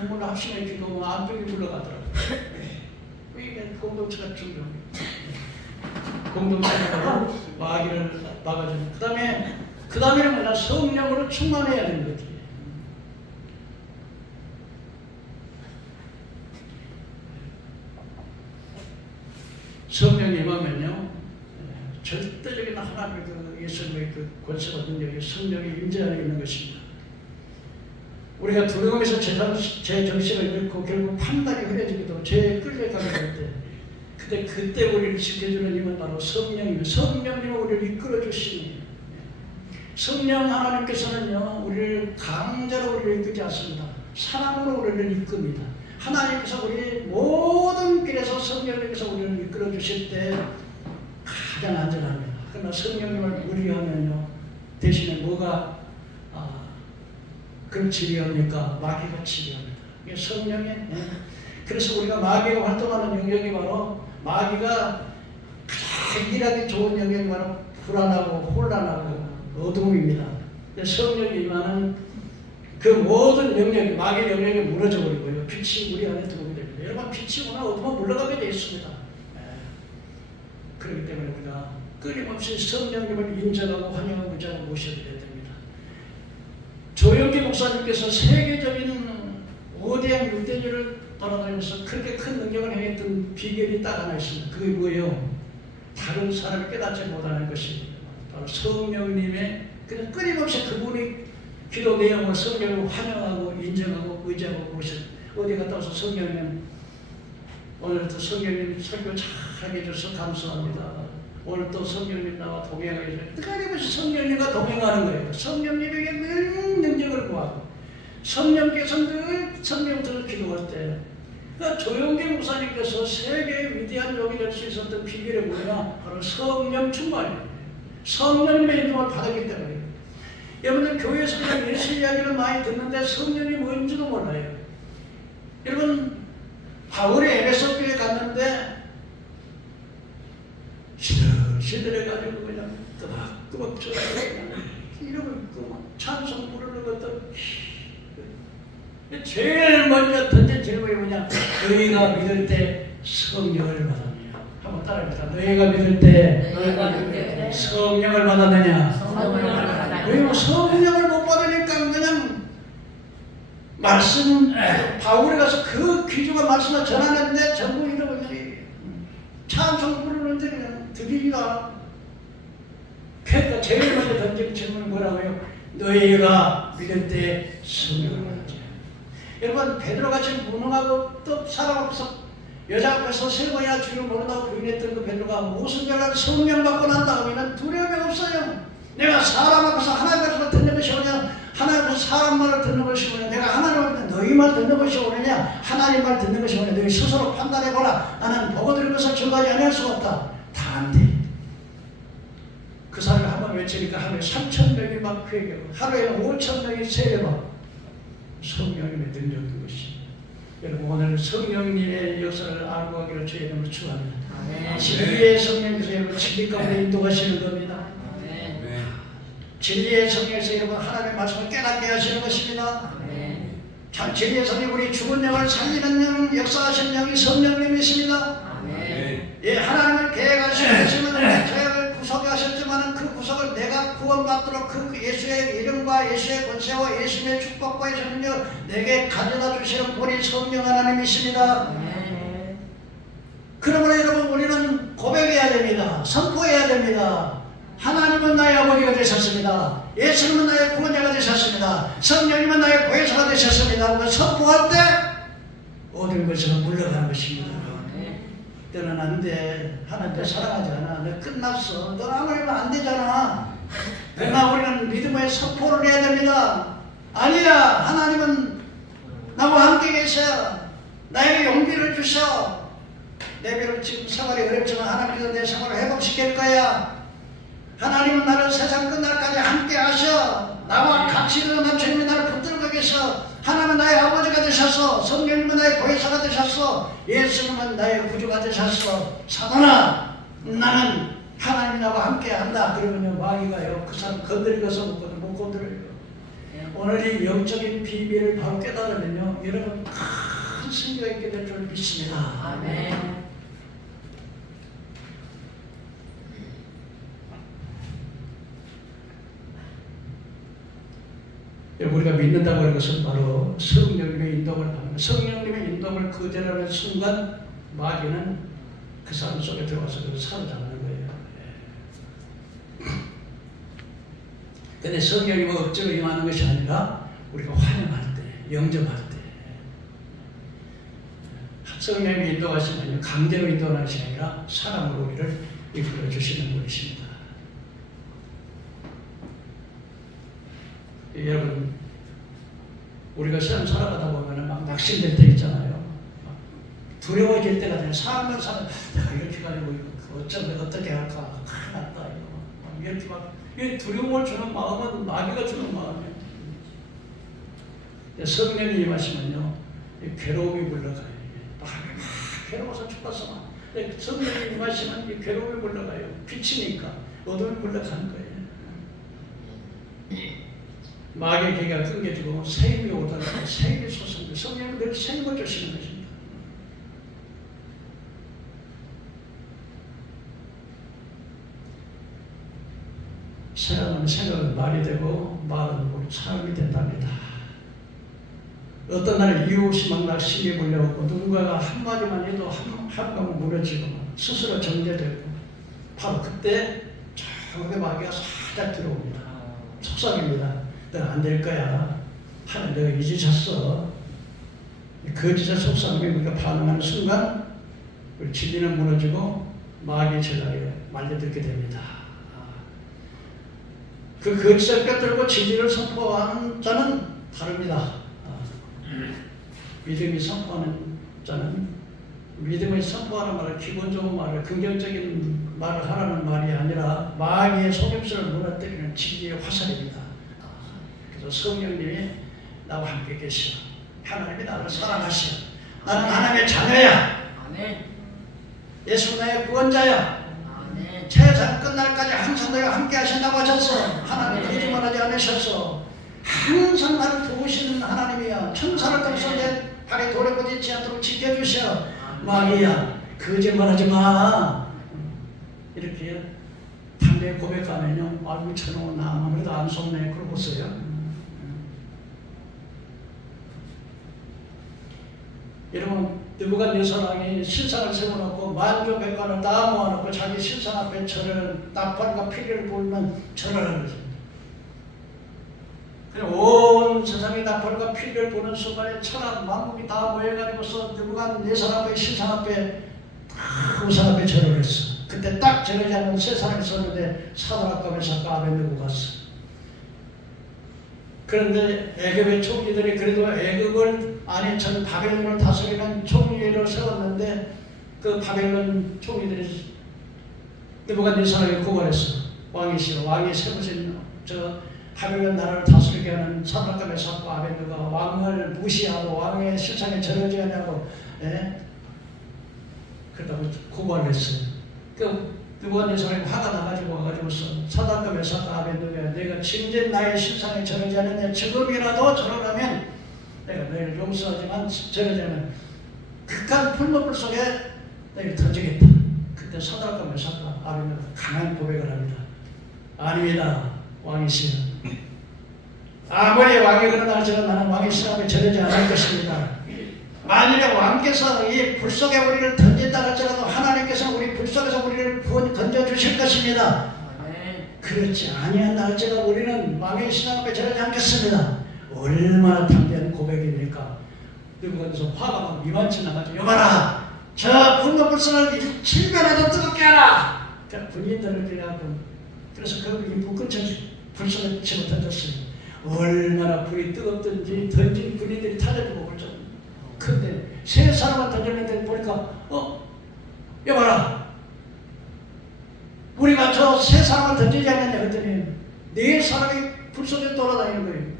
눈물 합심해 기도하면 암병이 물러가더라고요. 이게 공동체가 중요합니다. 공동체가 마귀를 막아주는. 그 다음에는 뭐냐? 성령으로 충만해야 되는 거지. 성령이 임하면요 절대적인 하나님의 그 예수님의 그 권세와 능력이 성령이 임재 안에 있는 것입니다. 우리가 두려움에서 제 정신을 잃고 결국 판단이 흐려지기도 죄에 끌려가게 될 때 그때 우리를 지켜주는 힘은 바로 성령이며 성령님은 우리를 이끌어 주시니 성령 하나님께서는요 우리를 강제로 우리를 이끌지 않습니다. 사랑으로 우리를 이끕니다. 하나님께서 우리 모든 길에서 성령님께서 우리를 이끌어 주실 때 가장 안전합니다. 그러나 성령님을 무리하면요 대신에 뭐가 그걸 지배합니까? 마귀가 지배합니다. 이게 성령의 그래서 우리가 마귀가 활동하는 영역이 바로 마귀가 가장 일하기 좋은 영역이 바로 불안하고 혼란하고 어둠입니다. 성령이 임하는 그 모든 영역이 마귀의 영역이 무너져 버리고요. 빛이 우리 안에 들어오게 됩니다. 여러분 빛이 오나 어둠은 물러가게 되어 있습니다. 그렇기 때문에 우리가 끊임없이 성령님을 인정하고 환영하고 모셔야 됩니다. 조영기 목사님께서 세계적인 거대한 유대주를 돌아다니면서 그렇게 큰 능력을 행했던 비결이 딱 하나 있습니다. 그게 뭐예요? 다른 사람을 깨닫지 못하는 것이 바로 성령님의 그냥 끊임없이 그분이 기도 내용을 성령을 환영하고 인정하고 의지하고 모셔. 어디 갔다 와서 성령님 오늘부터 성령님 설교 잘하게 해줘서 감사합니다. 오늘 또 성령님 나와 동행하게 되면 끊임없이 성령님과 동행하는 거예요. 성령님에게 늘 능력을 구하고 성령께서 늘 성령처럼 기도할 때 그러니까 조용기 목사님께서 세계의 위대한 종이 될 수 있었던 비결이 뭐냐? 바로 성령 충만이에요. 성령님의 인도를 받았기 때문에 여러분들 교회에서 그냥 예수 이야기를 많이 듣는데 성령이 뭔지도 몰라요. 여러분 바울이 에베소 교회에 갔는데 시들해가지고 그냥 뜨박뜨박 이러고 있고 찬송 부르는 것도 제일 먼저 던진 질문이 뭐냐? 너희가 믿을 때 성령을 받았느냐? 한번 따라해보자. 너희가 믿을 때 성령을 받았느냐? 너희가 성령을 못 받으니까 그냥 말씀 바울에 가서 그 귀중한 말씀을 전하는데 전부 이러고 찬송 부르는데 그냥 들리기가 그러니까 제일 먼저 던진 질문은 뭐라고요? 너희가 믿을 때 성령을 받았느냐? 여러분 베드로같이 무능하고 또 사람 앞에서 여자 앞에서 세 번이나 주를 모른다고 부인했던 그 베드로가 무슨 결과 성령 받고 난 다음에는 두려움이 없어요. 내가 사람 앞에서 하나님 말씀을 듣는 것이 오냐 하나님 앞에서 사람 말을 듣는 것이 오냐 내가 하나님 앞에서 너희 말 듣는 것이 오느냐 하나님 말 듣는 것이 오냐 너희 스스로 판단해보라. 나는 보고 들은 것을 증거하지 아니할 수가 없다. 다 안 돼. 그 사람이 한번 외치니까 하루에 3,000명이 막 회개하고 하루에는 5,000명이 세례받고 성령님의 능력인 것입니다. 여러분 오늘 성령님의 역사를 알고 가기를 주의 이름으로 축원합니다. 진리의 성령께서 여러분 진리 가운데 인도하시는 겁니다. 진리의 성령에서 여러분 하나님의 말씀을 깨닫게 하시는 것입니다. 참 진리의 성령 우리 죽은 영을 살리는 영 역사하시는 영이 성령님이십니다. 예, 하나님을 계획하시는 죄악을 구속하셨지만 그 구속을 내가 구원받도록 그 예수의 이름과 예수의 권세와 예수의 축복과 예수의 능력을 내게 가져다 주시는 분이 성령 하나님이십니다. 그러므로 여러분 우리는 고백해야 됩니다. 선포해야 됩니다. 하나님은 나의 아버지가 되셨습니다. 예수님은 나의 구원자가 되셨습니다. 성령님은 나의 보혜사가 되셨습니다. 선포할 때 모든 것은 물러가는 것입니다. 너는 안 돼. 하나님을 사랑하지 않아. 너 끝났어. 너 아무리 하면 안 되잖아. 그러나 우리는 믿음의 선포를 해야 됩니다. 아니야. 하나님은 나와 함께 계셔. 나에게 용기를 주셔. 내 비록 지금 생활이 어렵지만 하나님께서 내 생활을 회복시킬 거야. 하나님은 나를 세상 끝날까지 함께 하셔. 나와 같이 일어난 주님이 나를 붙들고 계셔. 하나님은 나의 아버지가 되셨어. 성령님은 나의 보혜사가 되셨어. 예수님은 나의 구주가 되셨어. 사단아 나는 하나님이 나와 함께 한다. 그러면요 마귀가요 그 사람 건드리고서 못 건드려요. 오늘 이 영적인 비밀을 바로 깨달으면요 여러분 큰 승리가 있게 될 줄 믿습니다. 아멘. 우리가 믿는다고 하는 것은 바로 성령님의 인도를 받는 성령님의 인도를 거절하는 순간 마귀는 그 사람 속에 들어와서 그걸 사로잡는 거예요. 그런데 성령님은 억지로 임하는 것이 아니라 우리가 환영할 때, 영접할 때 성령님이 인도하시면 강제로 인도하는 것이 아니라 사랑으로 우리를 이끌어 주시는 분이십니다. 여러분 우리가 세상 살아가다 보면 막 낙심될 때 있잖아요. 막 두려워질 때가 되면 사람을 사람 내가 이렇게 가지고 어떻게 할까 큰일 났다 이거 막 이렇게 막 두려움을 주는 마음은 마귀가 주는 마음이에요. 성령이 임하시면요 괴로움이 물러가요. 마음이 막 괴로워서 죽었어. 성령이 임하시면 이 괴로움이 물러가요. 빛이니까 어둠이 물러가는 거예요. 마귀의 계가 끊겨지고 새 힘이 오더라도 새 힘이 솟습니다. 성령은 늘 새 힘을 주시는 것입니다. 생각은 말이 되고 말은 사람이 된답니다. 어떤 날에 이유 없이 막 낙심이 몰려오고 누군가가 한마디만 해도 하루가 무너지고 스스로 정죄되고 바로 그때 저게 마귀가 살짝 들어옵니다. 속삭입니다. 너 안 될 거야. 하나님 내가 잊으셨어. 거짓의 속삭임에 우리가 반응하는 순간 우리 진리는 무너지고 마귀의 전략에 말려들게 됩니다. 그 거짓을 꿰뚫고 진리를 선포하는 자는 다릅니다. 믿음이 선포하는 자는 믿음을 선포하는 말을 기본적인 말을 긍정적인 말을 하라는 말이 아니라 마귀의 속임수를 무너뜨리는 진리의 화살입니다. 그래서 성령님이 나와 함께 계시오. 하나님이 나를 사랑하시오. 나는 하나님의 자녀야. 아멘. 예수 나의 구원자야. 아멘. 세상 끝날까지 항상 내가 함께 하신다고 하셨어. 하나님 거짓말하지 않으셨어. 항상 나를 도우시는 하나님이야. 천사를 통해서 내 발에 돌에 부딪히지 않도록 지켜주셔. 마귀야, 거짓말하지 마. 이렇게 담대히 고백하면요, 아이고 저놈 나 아무래도 안 속네 그러고서요. 여러분, 느부갓네살이 신상을 세워놓고 만조 백관을 다 모아놓고 자기 신상 앞에 절을 나팔과 피리를 불면 절을 하는 것입니다. 온 세상이 나팔과 피리를 부는 순간에 천하 만국이 다 모여가지고서 느부갓네살 앞에 신상 앞에 그 우상 앞에 절을 했어. 그때 딱 저러지 않는 세 사람이 있었는데 사드락과 메삭과 아벳느고가 갔어. 그런데 애굽의 총리들이 그래도 애굽을 아니 전 바벨론을 다스리는 총리를 세웠는데 그 바벨론 총리들이 느부갓네살에게 고발했어. 왕이시여, 왕이 세우신 저 바벨론 나라를 다스리게 하는 사드락과 메삭과 아벳느고가 왕을 무시하고 왕의 실상에 절하지 않냐고 그렇다고 고발을 했어요. 그 느부갓네살이 화가 나가지고 와가지고서 사드락과 메삭과 아벳느고야, 내가 진짜 나의 실상에 절하지 않았냐, 지금이라도 절하라면 내가 너희를 용서하지만 절하지 않으면 극한 풀무불 속에 너희를 던지겠다. 그때 사드락과 메삭과 아벳느고가 강한 고백을 합니다. 아닙니다, 왕이시여. 아무리 왕이 그러나 할지라도 나는 왕의 신 앞에 절하지 않을 것입니다. 만일에 왕께서 이 불 속에 우리를 던진다 할지라도 하나님께서 우리 불 속에서 우리를 건져 주실 것입니다. 그렇지 아니한다 할지라도 우리는 왕의 신 앞에 절하지 않겠습니다. 얼마나 담대한 고백입니까? 느부갓네살 화가 막 이만치 나가지고 여봐라, 저 분노 불선을 7배나 더 뜨겁게 하라. 군인들을 그래갖고 그래서 그 불 근처 불선을 집어 던졌어요. 얼마나 불이 뜨겁든지 던진 군인들이 타져주고 그러죠. 근데 세 사람을 던졌는데 보니까 여봐라, 우리가 저 세 사람을 던지지 않느냐 그랬더니 네 사람이 불 속에 돌아다니는 거예요.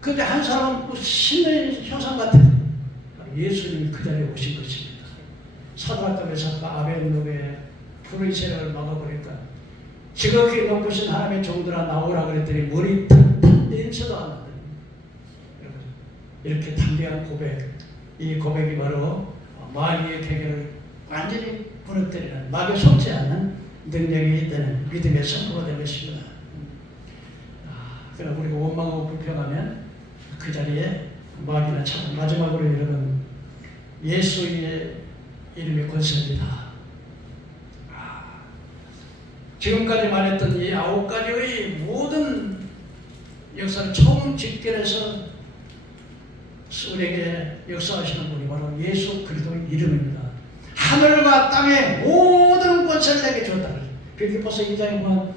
근데 한 사람은 신의 형상 같아요. 예수님이 그 자리에 오신 것입니다. 사드락과 메삭과 아벳느고의 불의 세력을 막아버리니까 지극히 높으신 하나님의 종들아 나오라 그랬더니 머리 탁탁 냄새도 안 나요. 이렇게 담대한 고백, 이 고백이 바로 마귀의 계계를 완전히 무너뜨리는, 마귀 속지 않는 능력이 되는 믿음의 선포가 된 것입니다. 그러나 우리가 원망하고 불평하면 그 자리에 마귀는 참. 마지막으로 여러분, 예수의 이름의 권세입니다. 지금까지 말했던 이 9가지의 모든 역사를 총집결해서 우리에게 역사하시는 분이 바로 예수 그리스도의 이름입니다. 하늘과 땅의 모든 권세를 내게 주었다. 빌립보서 2장에 보면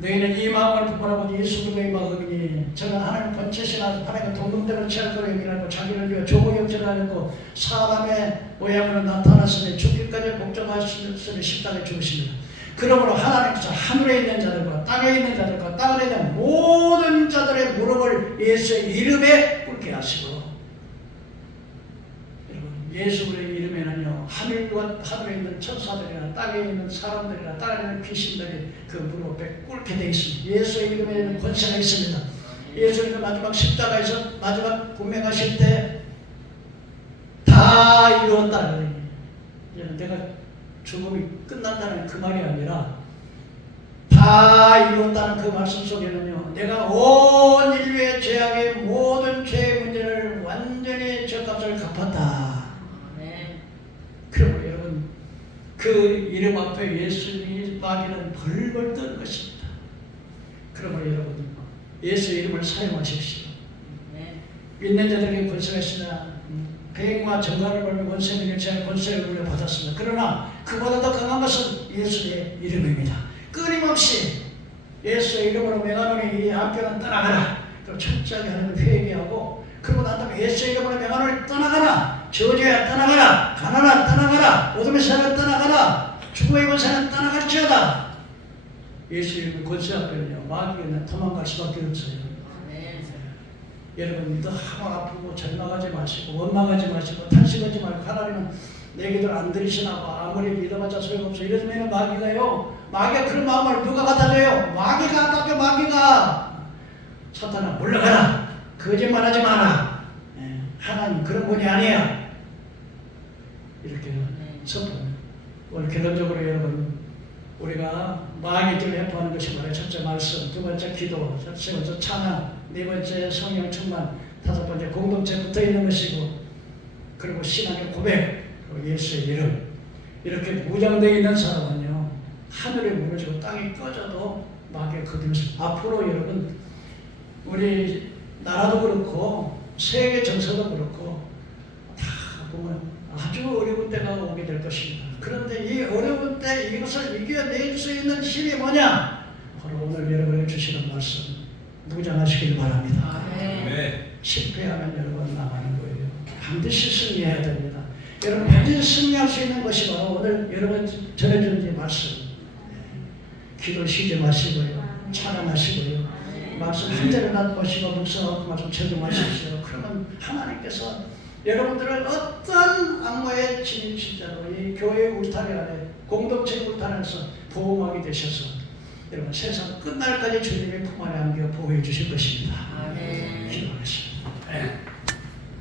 너희는 이 마음을 부풀하고 예수 그리스도의 마음이니 저는 하나님 번체시나 하나님의 동등됨을 취할 거로 여기라고 자기를 위해 조국역전을 하였고 사람의 모양으로 나타났으니 죽기까지 복종하시는 십자가에 죽으십니다. 그러므로 하나님께서 하늘에 있는 자들과 땅에 있는 자들과 땅에 있는 모든 자들의 무릎을 예수의 이름에 꿇게 하시고, 여러분 예수 그리스도의 이름에는요 하늘에 있는 천사들이나 땅에 있는 사람들이나 땅에 있는 귀신들이 그 무릎에 꿇게 되어 있습니다. 예수의 이름에는 권세가 있습니다. 예수님은 마지막 십자가에서 마지막 군명하실 때 다 이루었다. 내가 죽음이 끝난다는 그 말이 아니라 다 이루었다는 그 말씀 속에는요, 내가 온 인류의 죄악의 모든 죄의 문제를 완전히 죗값을 갚았다. 그리고 여러분 그 이름 앞에 예수님이 마귀는 벌벌 떠는 것입니다. 그러므로 여러분 예수 이름을 사용하십시오. 믿는 자들에게 권세가 있으나 폐행과 정갈을 벌며 권세를 제한 권세를 물려받았습니다. 그러나 그보다 더 강한 것은 예수의 이름입니다. 끊임없이 예수의 이름으로 명하노니 이 학교는 떠나가라. 그럼 철저하게 하나님을 회개하고 그러고 난 다음에 예수의 이름으로 명하노니 떠나가라. 저주야 떠나가라. 가난아 떠나가라. 어둠의 세력을 떠나가라. 죽음의 권세는 떠나갈지어다. 예수의 이름 권세 앞에는요 마귀는 도망갈 수밖에 없어요. 여러분 더 하고 아프고 절망하지 마시고 원망하지 마시고 탄식하지 말고 하나님은 내 기도를 안 들으시나 봐. 아무리 믿어봤자 소용없어. 이러면 마귀가요. 마귀가 그런 마음을 누가 갖다 줘요? 마귀가 갖다 줘. 마귀가. 사탄아 물러가라. 거짓말하지 마라. 하나님 그런 분이 아니야. 이렇게 선포. 오늘 결론적으로 여러분 우리가 마귀들을 해포하는 것이 뭐예요? 첫째 말씀, 두 번째 기도, 세 번째 찬양, 네 번째 성령 충만, 다섯 번째 공동체 붙어 있는 것이고, 그리고 신앙의 고백, 그리고 예수의 이름. 이렇게 무장되어 있는 사람은요 하늘이 무너지고 땅이 꺼져도 마귀가 거두면서 앞으로 여러분 우리 나라도 그렇고 세계 정서도 그렇고 다 보면 아주 어려운 때가 오게 될 것입니다. 그런데 이 어려운 때 이것을 이겨낼 수 있는 힘이 뭐냐? 바로 오늘 여러분이 주시는 말씀 무장하시길 바랍니다. 실패하면 여러분 나가는 거예요. 반드시 승리해야 됩니다. 여러분 반드시 승리할 수 있는 것이 바로 오늘 여러분 전해준 이 말씀. 기도 쉬지 마시고요. 찬양하시고요. 말씀 한 자리나 보시고 묵상하고 말씀 적용하십시오. 그러면 하나님께서 여러분들을 어떤 악마의 진입자로 이 교회 울타리 안에 공동체 울타리 안에서 보호막이 되셔서 여러분 세상 끝날까지 주님의 품 안에 안겨 보호해 주실 것입니다. 기도하겠습니다.